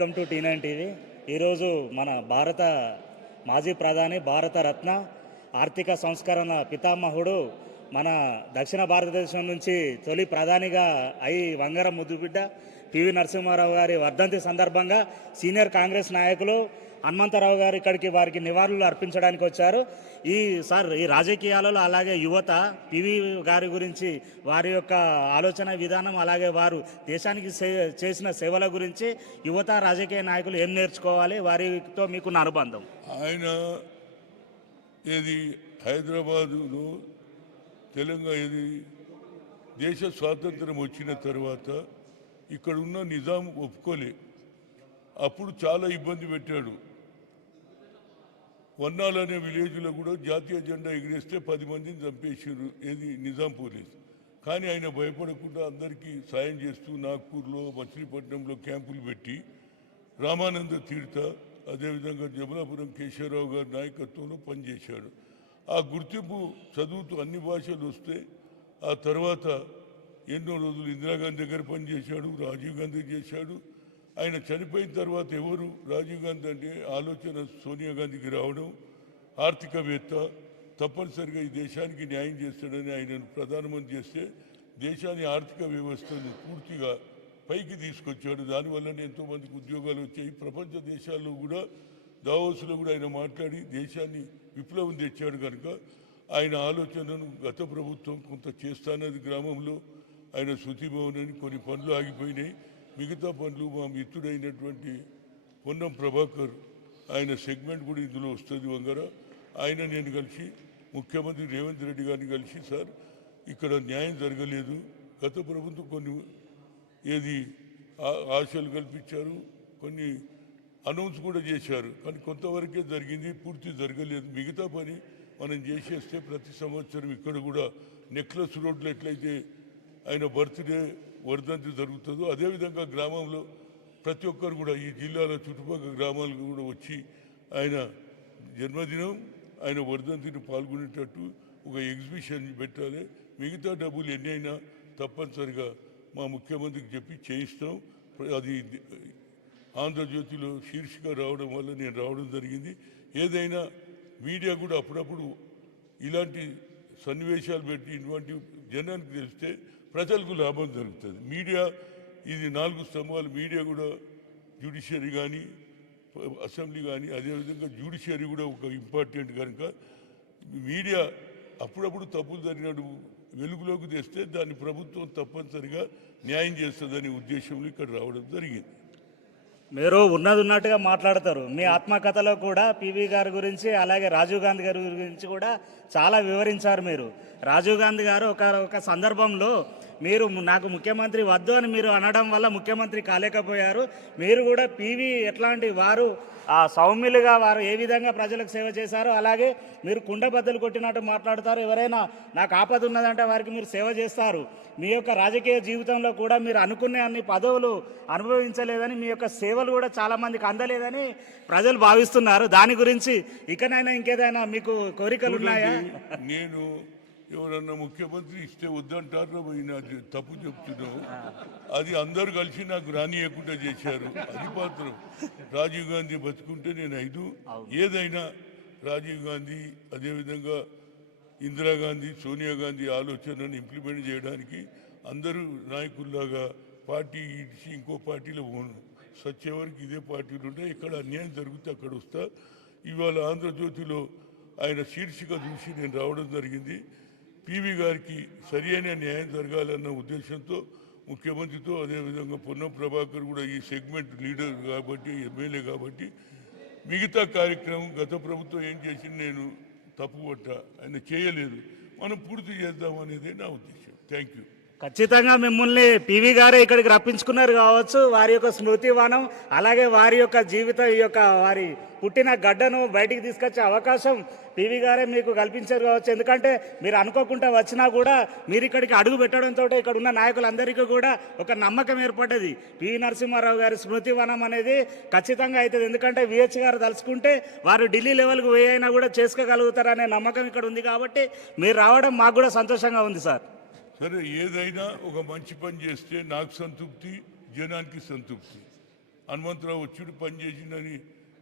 Welcome to T nine TV. ఈరోజు మన భారత మాజీ ప్రధాని భారత రత్న ఆర్థిక సంస్కరణ పితామహుడు మన దక్షిణ భారతదేశం నుంచి తొలి ప్రధానిగా అయి వంగర ముద్దుబిడ్డ పివి నరసింహారావు గారి వర్ధంతి సందర్భంగా సీనియర్ కాంగ్రెస్ నాయకులు హనుమంతరావు గారు ఇక్కడికి వారికి నివారణలు అర్పించడానికి వచ్చారు. ఈ సార్ ఈ రాజకీయాలలో అలాగే యువత పివి గారి గురించి వారి యొక్క ఆలోచన విధానం అలాగే వారు దేశానికి సే- చేసిన సేవల గురించి యువత రాజకీయ నాయకులు ఏం నేర్చుకోవాలి? వారితో మీకున్న అనుబంధం. ఆయన ఏది హైదరాబాదులో తెలంగాణ ఇది దేశ స్వాతంత్రం వచ్చిన తర్వాత ఇక్కడ ఉన్న నిజాం ఒప్పుకోలే. అప్పుడు చాలా ఇబ్బంది పెట్టాడు. వన్నాల్ అనే విలేజ్లో కూడా జాతీయ జెండా ఎగిరేస్తే పది మందిని చంపేసారు ఏది? నిజాం పోలీస్. కానీ ఆయన భయపడకుండా అందరికీ సాయం చేస్తూ నాగ్పూర్లో మచిలీపట్నంలో క్యాంపులు పెట్టి రామానంద తీర్థ అదేవిధంగా జమలాపురం కేశవరావు గారి నాయకత్వంలో పనిచేశాడు. ఆ గుర్తింపు చదువుతూ అన్ని భాషలు వస్తే ఆ తర్వాత ఎన్నో రోజులు ఇందిరాగాంధీ దగ్గర పనిచేశాడు రాజీవ్ గాంధీ చేశాడు ఆయన చనిపోయిన తర్వాత ఎవరు? రాజీవ్ గాంధీ అంటే ఆలోచన సోనియా గాంధీకి రావడం ఆర్థికవేత్త తప్పనిసరిగా ఈ దేశానికి న్యాయం చేస్తాడని ఆయనను ప్రధానమంత్రి చేస్తే దేశాన్ని ఆర్థిక వ్యవస్థను పూర్తిగా పైకి తీసుకొచ్చాడు. దానివల్లనే ఎంతోమందికి ఉద్యోగాలు వచ్చాయి. ప్రపంచ దేశాల్లో కూడా దావోస్లో కూడా ఆయన మాట్లాడి దేశాన్ని విప్లవం తెచ్చాడు కనుక ఆయన ఆలోచనను గత ప్రభుత్వం కొంత చేస్తానది గ్రామంలో ఆయన శృతి అని కొన్ని పనులు ఆగిపోయినాయి. మిగతా పనులు మా మిత్రుడైనటువంటి పొన్నం ప్రభాకర్ ఆయన సెగ్మెంట్ కూడా ఇందులో వస్తుంది వంగర. ఆయన నేను కలిసి ముఖ్యమంత్రి రేవంత్ రెడ్డి గారిని కలిసి సార్ ఇక్కడ న్యాయం జరగలేదు. గత ప్రభుత్వం కొన్ని ఏది ఆశలు కల్పించారు కొన్ని అనౌన్స్ కూడా చేశారు. కానీ కొంతవరకే జరిగింది పూర్తి జరగలేదు. మిగతా పని మనం చేసేస్తే ప్రతి సంవత్సరం ఇక్కడ కూడా నెక్లెస్ రోడ్లు ఎట్లయితే ఆయన బర్త్డే వర్ధంతి జరుగుతుందో అదేవిధంగా గ్రామంలో ప్రతి ఒక్కరు కూడా ఈ జిల్లాల చుట్టుపక్కల గ్రామాలకు కూడా వచ్చి ఆయన జన్మదినం ఆయన వర్ధంతిని పాల్గొనేటట్టు ఒక ఎగ్జిబిషన్ పెట్టాలి. మిగతా డబ్బులు ఎన్ని అయినా తప్పనిసరిగా మా ముఖ్యమంత్రికి చెప్పి చేయిస్తాం. అది ఆంధ్రజ్యోతిలో శీర్షిక రావడం వల్ల నేను రావడం జరిగింది. ఏదైనా మీడియా కూడా అప్పుడప్పుడు ఇలాంటి సన్నివేశాలు పెట్టి ఇటువంటి జనానికి తెలిస్తే ప్రజలకు లాభం జరుగుతుంది. మీడియా ఇది నాలుగు స్తంభాలు మీడియా కూడా జ్యుడిషియరీ కానీ అసెంబ్లీ కానీ అదేవిధంగా జ్యుడిషియరీ కూడా ఒక ఇంపార్టెంట్ కనుక మీడియా అప్పుడప్పుడు తప్పులు జరిగినట్టు వెలుగులోకి తెస్తే దాన్ని ప్రభుత్వం తప్పనిసరిగా న్యాయం చేస్తుందనే ఉద్దేశంలో ఇక్కడ రావడం జరిగింది. మీరు ఉన్నది ఉన్నట్టుగా మాట్లాడతారు. మీ ఆత్మకథలో కూడా పివి గారి గురించి అలాగే రాజీవ్ గాంధీ గారి గురించి కూడా చాలా వివరించారు మీరు. రాజీవ్ గాంధీ గారు ఒక ఒక సందర్భంలో మీరు నాకు ముఖ్యమంత్రి వద్దు అని మీరు అనడం వల్ల ముఖ్యమంత్రి కాలేకపోయారు. మీరు కూడా పివి ఎట్లాంటి వారు ఆ సౌమ్యులుగా వారు ఏ విధంగా ప్రజలకు సేవ చేశారో అలాగే మీరు కుండ బద్దలు కొట్టినట్టు మాట్లాడతారు. ఎవరైనా నాకు ఆపద ఉన్నదంటే వారికి మీరు సేవ చేస్తారు. మీ యొక్క రాజకీయ జీవితంలో కూడా మీరు అనుకునే అన్ని పదవులు అనుభవించలేదని మీ యొక్క సేవలు కూడా చాలా మందికి అందలేదని ప్రజలు భావిస్తున్నారు. దాని గురించి ఇకనైనా ఇంకేదైనా మీకు కోరికలు ఉన్నాయా? నేను ఎవరన్నా ముఖ్యమంత్రి ఇస్తే వద్దంటారు పోయిన తప్పు చెప్తున్నావు? అది అందరు కలిసి నాకు రానియకుండా చేశారు. అది పాత్రం రాజీవ్ గాంధీ బతుకుంటే నేను ఐదు. ఏదైనా రాజీవ్ గాంధీ అదేవిధంగా ఇందిరాగాంధీ సోనియా గాంధీ ఆలోచనను ఇంప్లిమెంట్ చేయడానికి అందరూ నాయకుల్లాగా పార్టీ ఇడిచి ఇంకో పార్టీలో పోను. సత్యవరకు ఇదే పార్టీలు ఉంటాయి ఇక్కడ అన్యాయం జరిగితే అక్కడ వస్తా. ఇవాళ ఆంధ్రజ్యోతిలో ఆయన శీర్షిక చూసి నేను రావడం జరిగింది. పివి గారికి సరి అయిన న్యాయం జరగాలన్న ఉద్దేశంతో ముఖ్యమంత్రితో అదేవిధంగా పొన్నం ప్రభాకర్ కూడా ఈ సెగ్మెంట్ లీడర్ కాబట్టి ఎమ్మెల్యే కాబట్టి మిగతా కార్యక్రమం గత ప్రభుత్వం ఏం చేసింది నేను తప్పుపట్ట ఆయన చేయలేదు. మనం పూర్తి చేద్దాం అనేది నా ఉద్దేశం. థ్యాంక్ యూ ఖచ్చితంగా మిమ్మల్ని పివి గారే ఇక్కడికి రప్పించుకున్నారు కావచ్చు వారి యొక్క స్మృతివనం అలాగే వారి యొక్క జీవితం ఈ యొక్క వారి పుట్టిన గడ్డను బయటికి తీసుకొచ్చే అవకాశం టీవీ గారే మీకు కల్పించారు కావచ్చు. ఎందుకంటే మీరు అనుకోకుండా వచ్చినా కూడా మీరు ఇక్కడికి అడుగు పెట్టడంతో ఇక్కడ ఉన్న నాయకులందరికీ కూడా ఒక నమ్మకం ఏర్పడ్డది. పివి నరసింహారావు గారి స్మృతి వనం అనేది ఖచ్చితంగా అవుతుంది. ఎందుకంటే విహెచ్ గారు తలుచుకుంటే వారు ఢిల్లీ లెవెల్కి పోయి అయినా కూడా చేసుకోగలుగుతారనే నమ్మకం ఇక్కడ ఉంది కాబట్టి మీరు రావడం మాకు కూడా సంతోషంగా ఉంది సార్. సరే ఏదైనా ఒక మంచి పని చేస్తే నాకు సంతృప్తి జనానికి సంతృప్తి. హనుమంతరావు వచ్చుడు పని చేసిందని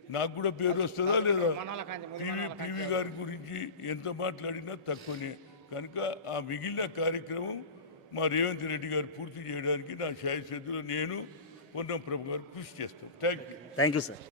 నాకు కూడా పేరు వస్తుందా లేదా? పివి పివి గారి గురించి ఎంత మాట్లాడినా తక్కువనే. కనుక ఆ మిగిలిన కార్యక్రమం మా రేవంత్ రెడ్డి గారు పూర్తి చేయడానికి నా శాయశక్తిలో నేను పొన్నం ప్రభు గారు కృషి చేస్తాను thank you thank you sir